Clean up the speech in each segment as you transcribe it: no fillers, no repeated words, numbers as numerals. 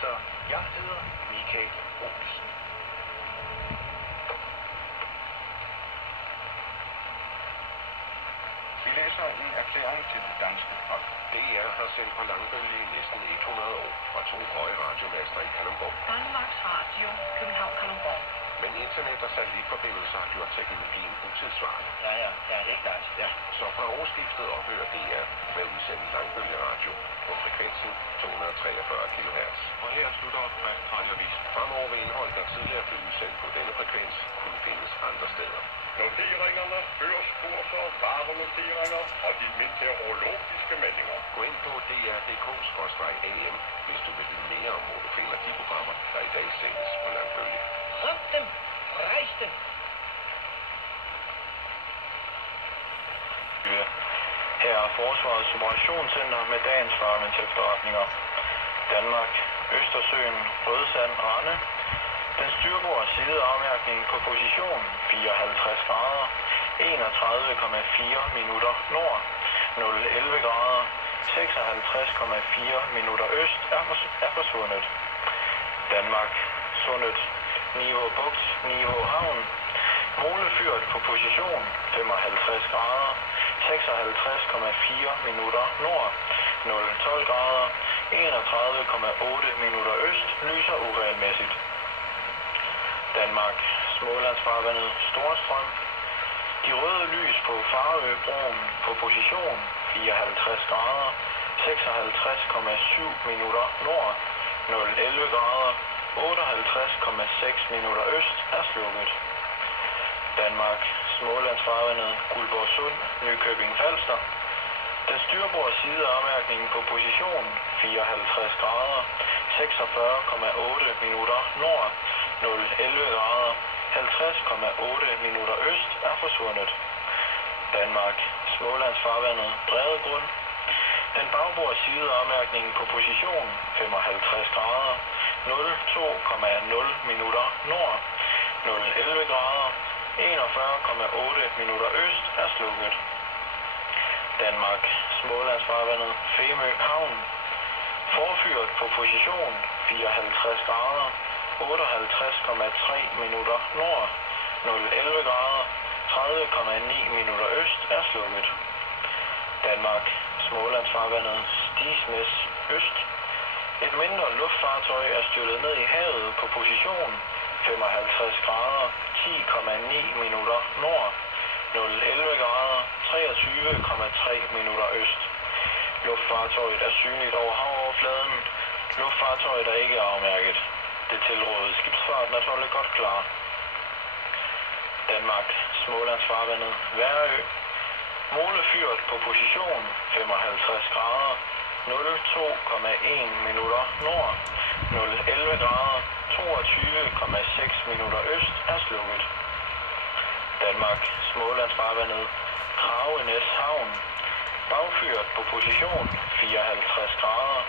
Så jeg hedder Michael Olsen. Vi læser en erklæring til det danske folk. DR har sendt på langbølge i næsten 100 år fra 2 høje radiomaster i Kalundborg. Danmarks Radio, København, Kalundborg. Men internet og satellitforbindelser har gjort teknologien utidssvarende. Ja, det er klart. Ja. Så fra årsskiftet ophører DR med at udsende langbølgeradio på frekvensen 243 kHz. Og her slutter radioavisen. Fremover vil indhold, der tidligere blev udsendt på denne frekvens, kunne findes andre steder. Noteringerne, børskurser, varenoteringer og de meteorologiske meldinger. Gå ind på dr.dk/am, hvis du vil vide mere om, hvor du finder de programmer, der i dag sendes på langbølge. Røm dem! Rejs dem! Her er Forsvarets Operationscenter med dagens farvens efterretninger. Danmark, Østersøen, Rødsand, Rande. Den styrbord sideafmærkning på position 54 grader, 31,4 minutter nord, 011 grader, 56,4 minutter øst er forsvundet. Danmark, Sundet, Niveau Bugt, Niveau Havn. Molefyrt på position 55 grader, 56,4 minutter nord, 012 grader, 31,8 minutter øst lyser uregelmæssigt. Danmark, Smålandsfarvandet, Storstrøm. De røde lys på Farøbroen på position 54 grader, 56,7 minutter nord, 011 grader, 58,6 minutter øst er slukket. Danmark, Smålandsfarvandet, Guldborgsund, Nykøbing Falster. Den styrbord sideafmærkning på position 54 grader, 46,8 minutter nord, 011 grader, 50,8 minutter øst er forsvundet. Danmark, Smålandsfarvandet, Bredegrund. Den bagbord sideafmærkning på position 55 grader, 02,0 minutter nord, 011 grader, 41,8 minutter øst er slukket. Danmark, Smålandsfarvandet, Femø Havn. Forfyret på position 54 grader, 58,3 minutter nord, 011 grader, 30,9 minutter øst er slukket. Danmark, Smålandsfarvandet, Stigsnæs Øst. Et mindre luftfartøj er styrtet ned i havet på position 55 grader, 10,9 minutter nord, 011 grader, 23,3 minutter øst. Luftfartøjet er synligt over havoverfladen. Luftfartøjet er ikke afmærket. Det tilrådede skibsfarten at holde godt klar. Danmark, Smålandsfarvandet, Værø. Molefyret på position 55 grader, 02,1 minutter nord, 011 grader, 22,6 minutter øst er slukket. Danmark, Smålandsfarvandet, Kragenæs Havn. Bagfyret på position 54 grader,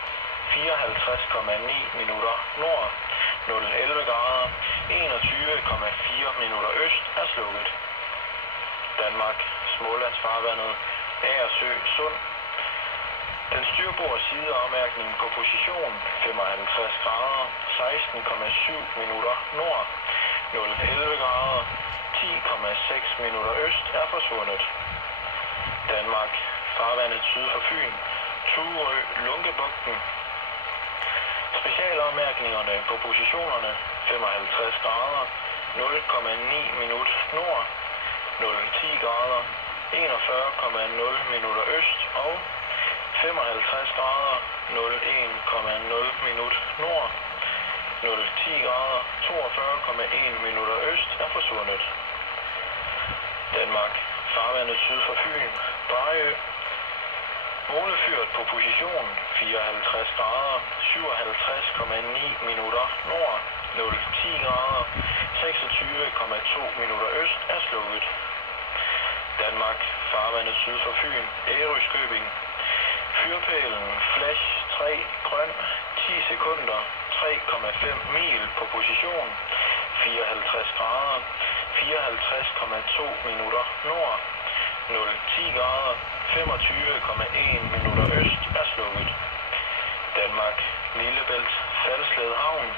54,9 minutter nord, 011 grader, 21,4 minutter øst er slukket. Danmark, Smålandsfarvandet, Agersø Sund. Den styrbord sideafmærkning på position 55 grader, 16,7 minutter nord, 011 grader, 10,6 minutter øst er forsvundet. Danmark, farvandet syd for Fyn, Turø, Lunkebugten. Specialafmærkningerne på positionerne 55 grader, 0,9 minut nord, 010 grader, 41,0 minutter øst og 55 grader, 01,0 minut nord, 010 grader, 42,1 minutter øst er forsvundet. Danmark, farvandet syd for Fyn, Barø. Molefyret på position 54 grader, 57,9 minutter nord, 010 grader, 26,2 minutter øst er slukket. Danmark, farvandet syd for Fyn, Ærøskøbing. Fyrpælen flash 3 grøn, 10 sekunder, 3,5 mil på position 54 grader, 54,2 minutter nord, 010 grader, 25,1 minutter øst er slukket. Danmark, Lillebælt, Falsled Havn.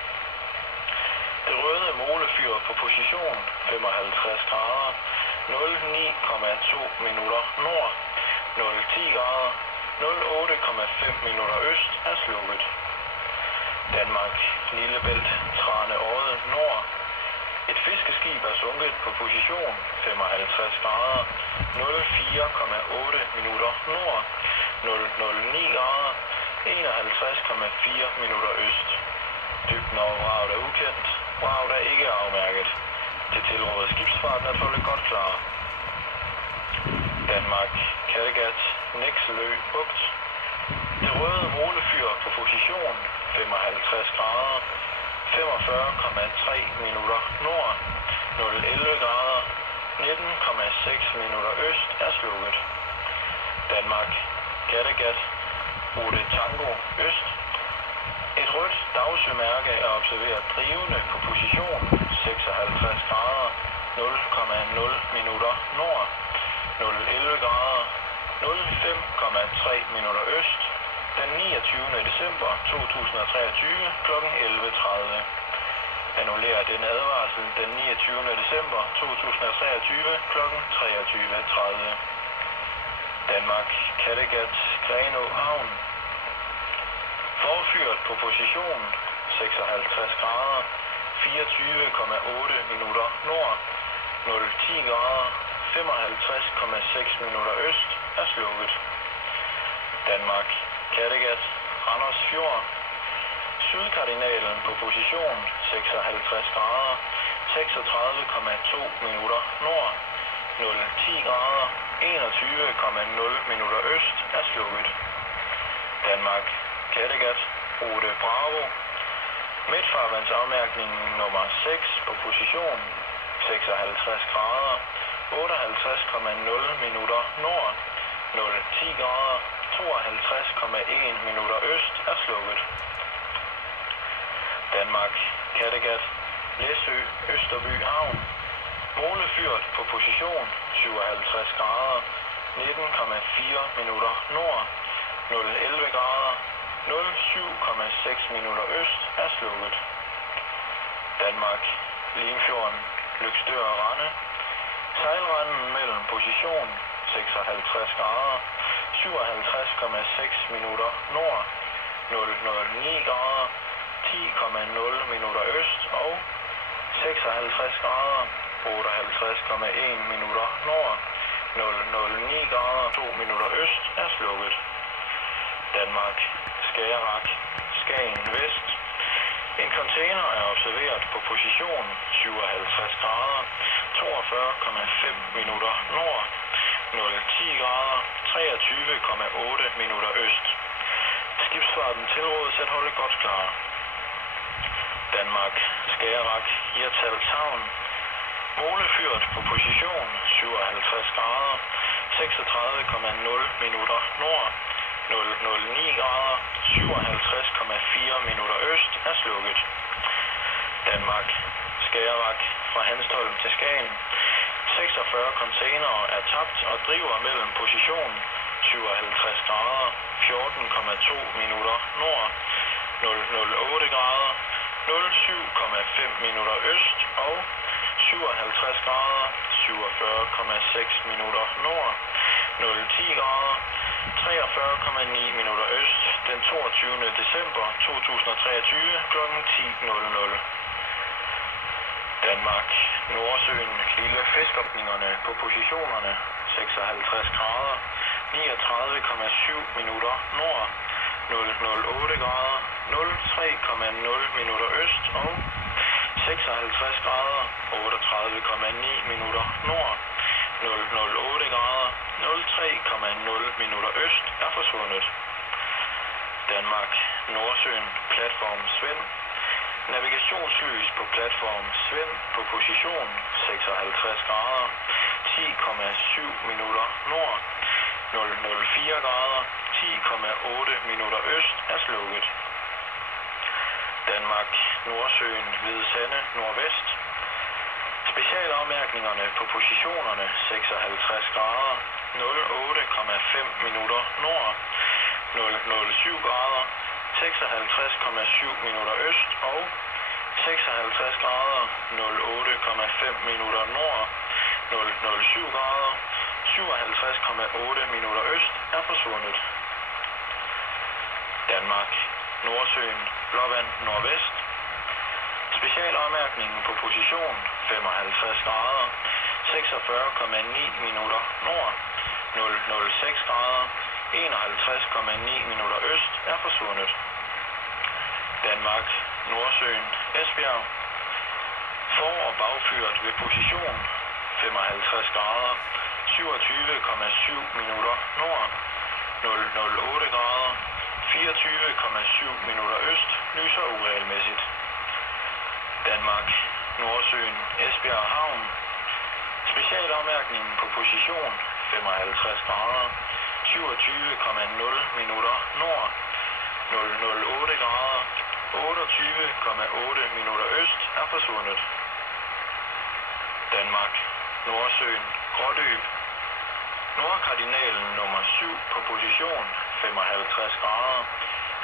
Det røde molefyr på position 55 grader, 09,2 minutter nord, 010 grader, 08,5 minutter øst er slukket. Danmark, Lillebælt, Tranåde nord. Et fiskeskib er sunket på position 55 grader, 04,8 minutter nord, 009 grader, 51,4 minutter øst. Dybden over vraget er ukendt. Vraget er ikke afmærket. Det tilråder skibsfarten at holde godt klar. Danmark, Kattegat, Nekselø, Bugt. Det røde molefyr på position 55 grader, 45,3 minutter nord, 011 grader, 19,6 minutter øst er slukket. Danmark, Kattegat, Rute Tango Øst. Et rødt dagsømærke er observeret drivende på position 56 grader, 0,0 minutter nord, 011 grader, 05,3 minutter øst, den 29. december 2023 kl. 11.30. Annullerer den advarsel den 29. december 2023 kl. 23.30. Danmark, Kattegat, Grenaa Havn. Forfyret på position 56 grader, 24,8 minutter nord, 010 grader, 55,6 minutter øst er slukket. Danmark, Kattegat, Randers Fjord. Sydkardinalen på position 56 grader, 36,2 minutter nord, 010 grader, 21,0 minutter øst er slukket. Danmark, Kattegat, Rute Bravo. Midtfarvandsafmærkningen nummer 6 på position 56 grader, 58,0 minutter nord, 010 grader, 52,1 minutter øst er slukket. Danmark, Kattegat, Læsø, Østerby Havn. Molefyret på position 57 grader, 19,4 minutter nord, 011 grader, 07,6 minutter øst er slukket. Danmark, Limfjorden, Løgstør og Rande. Sejlranden mellem position 56 grader, 57,6 minutter nord, 009 grader, 10,0 minutter øst og 56 grader, 58,1 minutter nord, 009 grader, 2 minutter øst er slukket. Danmark, Skagerrak, Skagen Vest. En container er observeret på position 57 grader, 42,5 minutter nord, 010 grader, 23,8 minutter øst. Skibsfarten tilrådes at holde godt klar. Danmark, Skagerrak, Hirtshals Havn. Molefyret på position 57 grader, 36,0 minutter nord, 009 grader, 57,4 minutter øst er slukket. Danmark, Skagerrak, fra Hanstholm til Skagen. 46 containere er tabt og driver mellem position 57 grader, 14,2 minutter nord, 008 grader, 07,5 minutter øst og 57 grader, 47,6 minutter nord, 010 grader, 43,9 minutter øst den 22. december 2023 kl. 10.00. Danmark, Nordsøen, Lille Fiskåbningerne på positionerne 56 grader, 39,7 minutter nord, 008 grader, 03,0 minutter øst og 56 grader, 38,9 minutter nord, 008 grader, 03,0 minutter øst er forsvundet. Danmark, Nordsøen, platform Svend. Navigationslys på platform Svend på position 56 grader, 10,7 minutter nord, 004 grader, 10,8 minutter øst er slukket. Danmark, Nordsøen, Hvide Sande, nordvest. Specialafmærkningerne på positionerne 56 grader, 08,5 minutter nord, 007 grader, 56,7 minutter øst og 56 grader 08,5 minutter nord, 007 grader 57,8 minutter øst er forsvundet. Danmark, Nordsøen, Blåvand, nordvest. Specialafmærkningen på position 55 grader 46,9 minutter nord, 006 grader 51,9 minutter øst er forsvundet. Danmark, Nordsøen, Esbjerg. For- og bagfyret ved position 55 grader 27,7 minutter nord, 008 grader 24,7 minutter øst lyser uregelmæssigt. Danmark, Nordsøen, Esbjerg Havn. Specialafmærkningen på position 55 grader 27,0 minutter nord, 008 grader 28,8 minutter øst er forsvundet. Danmark, Nordsøen, Grådyb. Nordkardinalen nummer 7 på position 55 grader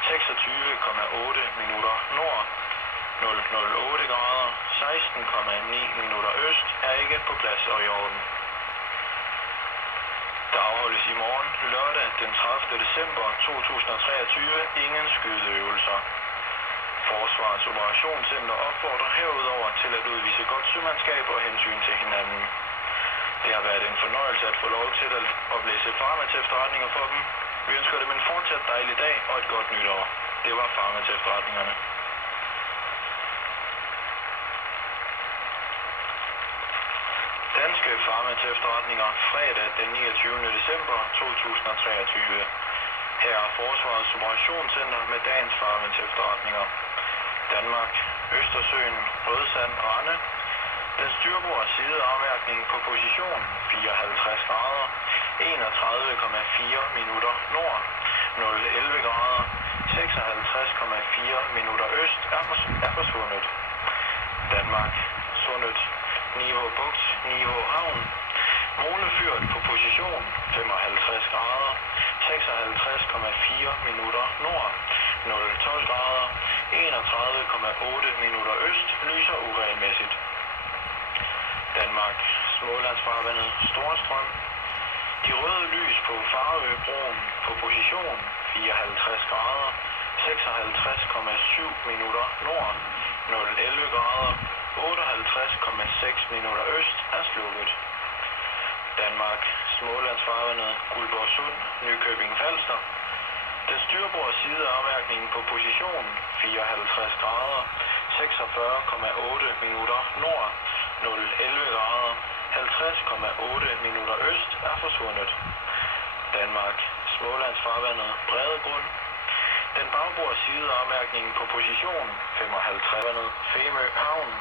26,8 minutter nord, 008 grader 16,9 minutter øst er ikke på plads og i orden. Der afholdes i morgen, lørdag den 30. december 2023, ingen skydeøvelser. Forsvarets Operationscenter opfordrer herudover til at udvise godt sømandskab og hensyn til hinanden. Det har været en fornøjelse at få lov til at oplæse Farma til efterretninger for dem. Vi ønsker dem en fortsat dejlig dag og et godt nytår. Det var Farma til efterretningerne. Danske Farma til efterretninger, fredag den 29. december 2023. Her er Forsvarets Operationscenter med dagens Farma til efterretninger. Danmark, Østersøen, Rødsand, Rande. Den styrbord sideafmærkning på position 54 grader 31,4 minutter nord, 011 grader 56,4 minutter øst er forsvundet. Danmark, Sundet, Niveau Bugt, Niveau Havn. Målefyret på position 55 grader 56,4 minutter nord, 012 grader 31,8 minutter øst lyser uregelmæssigt. Danmark, Smålandsfarvandet, Storstrøm. De røde lys på Farøbroen på position 54 grader 56,7 minutter nord, 011 grader 58,6 minutter øst er slukket. Danmark, Smålandsfarvandet, Guldborgsund, Nykøbing Falster. Den styrbord sideafmærkningen på position 54 grader 46,8 minutter nord, 011 grader 50,8 minutter øst er forsvundet. Danmark, Smålandsfarvandet, Bredegrund. Den bagbord sideafmærkningen på position 55 Femø Havn.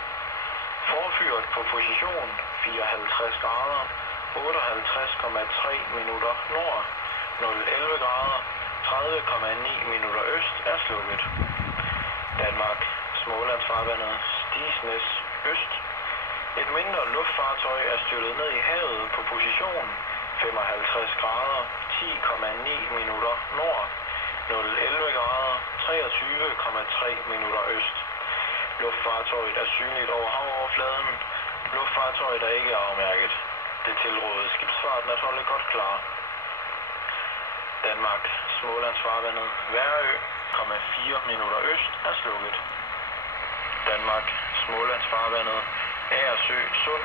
Forfyret på position 54 grader 58,3 minutter nord, 011 grader 30,9 minutter øst er slukket. Danmark, Smålandsfarvandet, Stisnes øst. Et mindre luftfartøj er styrtet ned i havet på position 55 grader 10,9 minutter nord, 011 grader 23,3 minutter øst. Luftfartøjet er synligt over havoverfladen. Luftfartøjet er ikke afmærket. Det tilrådede skibsfarten at holde godt klar. Danmark, Smålandsfarvandet, Værø, 4 minutter øst er slukket. Danmark, Smålandsfarvandet, Agersø, Sund.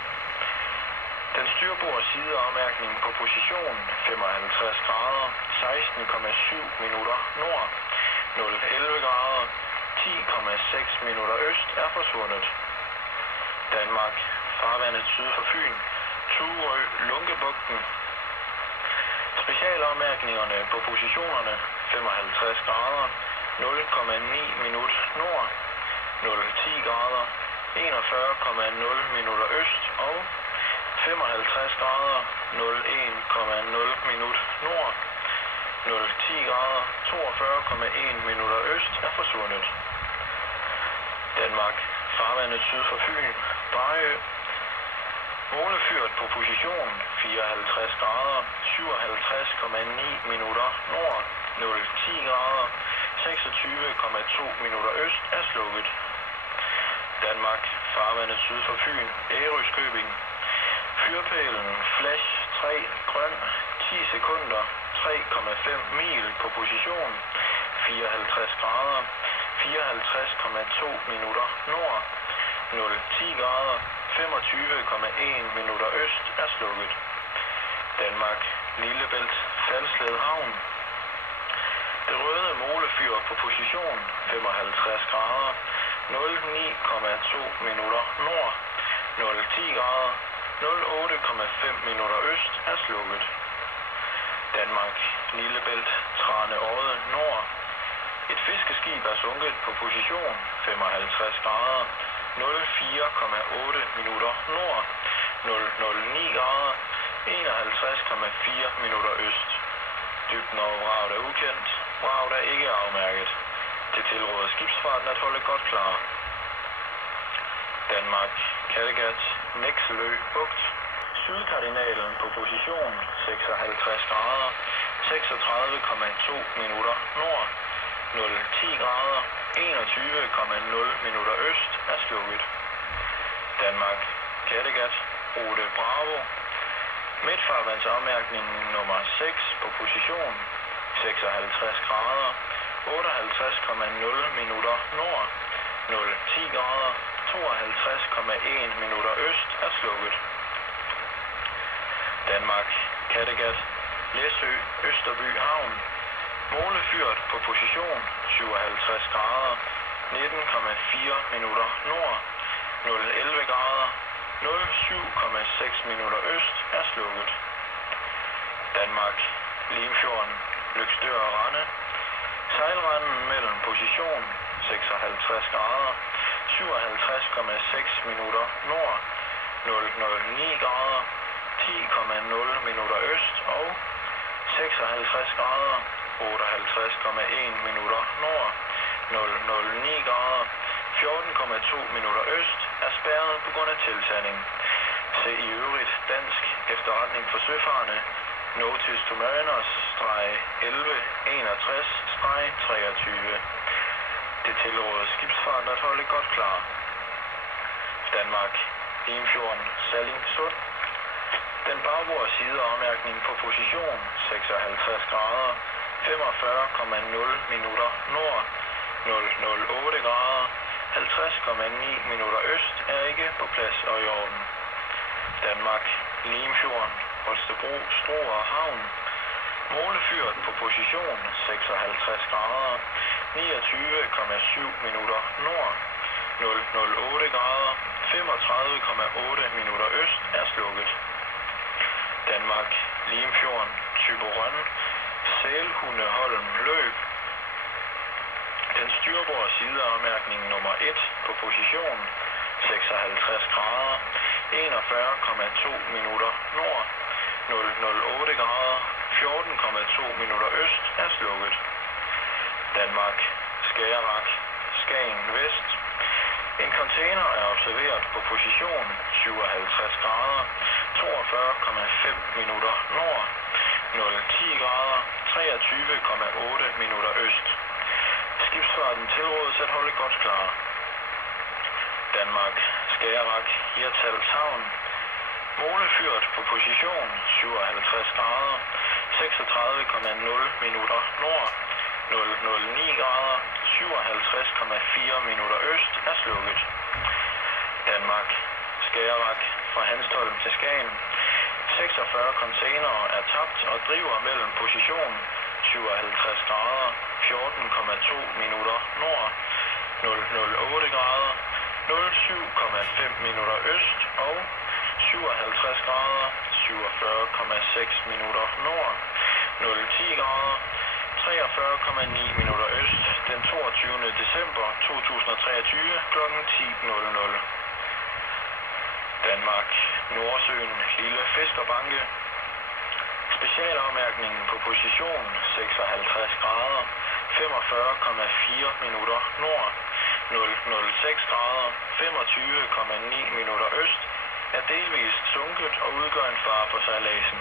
Den styrbord sideafmærkning på position 55 grader 16,7 minutter nord, 011 grader 10,6 minutter øst er forsvundet. Danmark, farvandet syd for Fyn, Turø, Lunkebugten. Specialafmærkningerne på positionerne 55 grader 0,9 minut nord, 010 grader 41,0 minutter øst og 55 grader 01,0 minut nord, 010 grader 42,1 minutter øst er forsvundet. Danmark, farvandet syd for Fyn, Barø. Målefyret på position 54 grader 57,9 minutter nord, 010 grader 26,2 minutter øst er slukket. Danmark, farvandet syd for Fyn, Ærøskøbing. Fyrpælen, flash 3, grøn, 10 sekunder, 3,5 mil på position, 54 grader, 54,2 minutter nord, 0,10 grader, 25,1 minutter øst er slukket. Danmark, Lillebælt, Falsled Havn. Det røde molefyr på position, 55 grader, 09,2 minutter nord, 0,10 grader, 08,5 minutter øst er slukket. Danmark, Lillebælt, Trane Odde nord. Et fiskeskib er sunket på position, 55 grader, 04,8 minutter nord, 009 grader, 51,4 minutter øst. Dybden over vraget er ukendt. Vraget er ikke afmærket. Det tilråder skibsfarten at holde godt klar. Danmark, Kattegat, Nekselø, Bugt. Sydkardinalen på position, 56 grader, 36,2 minutter nord, 010 grader, 21,0 minutter øst er slukket. Danmark, Kattegat, Rute Bravo. Midtfarvandsafmærkningen nummer 6 på position, 56 grader, 58,0 minutter nord, 010 grader, 52,1 minutter øst er slukket. Danmark, Kattegat, Læsø, Østerby Havn. Målefyret på position, 57 grader, 19,4 minutter nord, 011 grader, 07,6 minutter øst er slukket. Danmark, Limfjorden, Løgstør og Rande. Sejlranden mellem position, 56 grader, 57,6 minutter nord, 009 grader, 10,0 minutter øst og 56 grader, 58,1 minutter nord, 009 grader, 14,2 minutter øst er spærret på grund af tilsanding. Se i øvrigt dansk efterretning for søfarende, Notice to Mariners-1161-23. Det tilråder skibsfarten at holde godt klar. Danmark, Limfjorden, Salling Sund. Den bagborde sideafmærkning på position, 56 grader, 45,0 minutter nord, 008 grader, 50,9 minutter øst er ikke på plads og i orden. Danmark, Limfjorden, Holstebro, Struer Havn. Målefyret på position, 56 grader, 29,7 minutter nord, 008 grader, 35,8 minutter øst er slukket. Danmark, Limfjorden, Thyborøn, Sælhundeholm, Løb. Den styrbord sideafmærkning nummer 1 på position, 56 grader, 41,2 minutter nord, 008 grader, 14,2 minutter øst er slukket. Danmark, Skagerrak, Skagen Vest. En container er observeret på position, 57 grader, 42,5 minutter nord, 010 grader, 23,8 minutter øst. Skibsfarten tilrådes at holde godt klar. Danmark, Skagerrak, Hirtshals Havn. Målefyret på position, 57 grader, 36,0 minutter nord, 009 grader, 57,4 minutter øst er slukket. Danmark, Skagerrak, fra Hanstholm til Skagen. 46 containere er tabt og driver mellem position, 57 grader, 14,2 minutter nord, 008 grader, 07,5 minutter øst og 57 grader, 47,6 minutter nord, 010 grader, 43,9 minutter øst den 22. december 2023 kl. 10.00. Danmark, Nordsøen, Lille Fiskerbanke. Specialafmærkningen på position, 56 grader, 45,4 minutter nord, 006 grader, 25,9 minutter øst er delvist sunket og udgør en fare for sejladsen.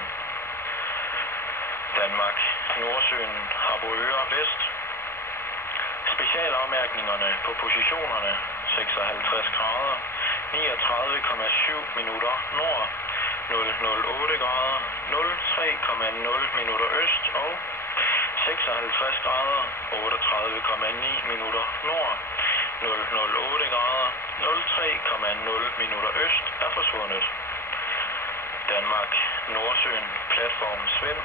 Danmark, Nordsøen, Harboøre Vest. Specialafmærkningerne på positionerne 56 grader, 39,7 minutter nord, 008 grader, 03,0 minutter øst og 56 grader, 38,9 minutter nord, 008 grader, 03,0 minutter øst er forsvundet. Danmark, Nordsøen, platform svim.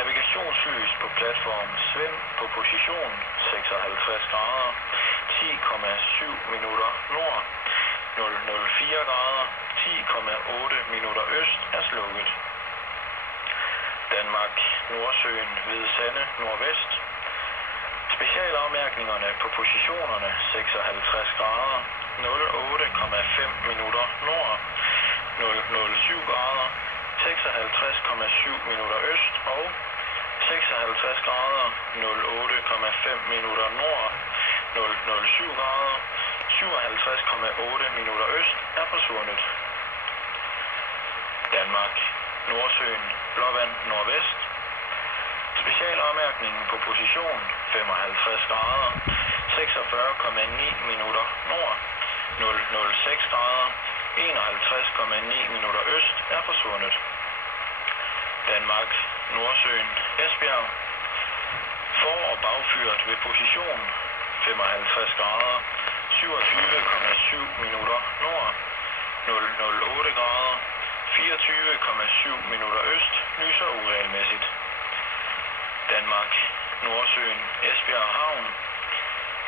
Navigationslys på platform svim på position 56 grader, 10,7 minutter nord, 004 grader, 10,8 minutter øst er slukket. Danmark, Nordsøen, Hvide Sande, nordvest. Specialafmærkningerne på positionerne 56 grader, 08,5 minutter nord, 007 grader, 56,7 minutter øst og 56 grader, 08,5 minutter nord, 007 grader, 57,8 minutter øst er forsvundet. Danmark, Nordsøen, Blåvand, nordvest. Specialafmærkningen på position 55 grader, 46,9 minutter nord, 006 grader, 51,9 minutter øst er forsvundet. Danmark, Nordsøen, Esbjerg. For- og bagfyret ved position 55 grader, 27,7 minutter nord, 008 grader, 24,7 minutter øst, lyser uregelmæssigt. Danmark, Nordsøen, Esbjerg Havn.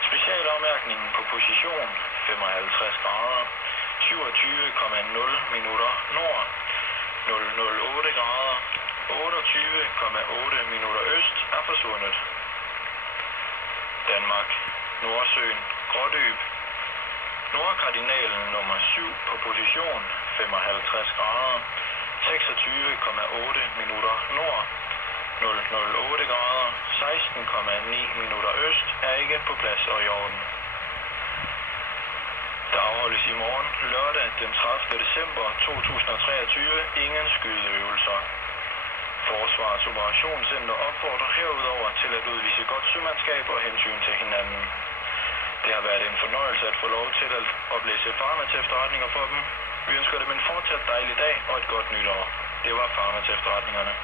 Specialafmærkningen på position 55 grader, 27,0 minutter nord, 008 grader, 28,8 minutter øst er forsvundet. Danmark, Nordsøen, Grådyb. Nordkardinalen nummer 7 på position 55 grader, 26,8 minutter nord, 008 grader, 16,9 minutter øst er ikke på plads og i orden. Der afholdes i morgen, lørdag den 30. december 2023, ingen skydeøvelser. Forsvarets operationscenter opfordrer herudover til at udvise godt sømandskab og hensyn til hinanden. Det har været en fornøjelse at få lov til at oplæse Farmers efterretninger for dem. Vi ønsker dem en fortsat dejlig dag og et godt nytår. Det var Farmers efterretningerne.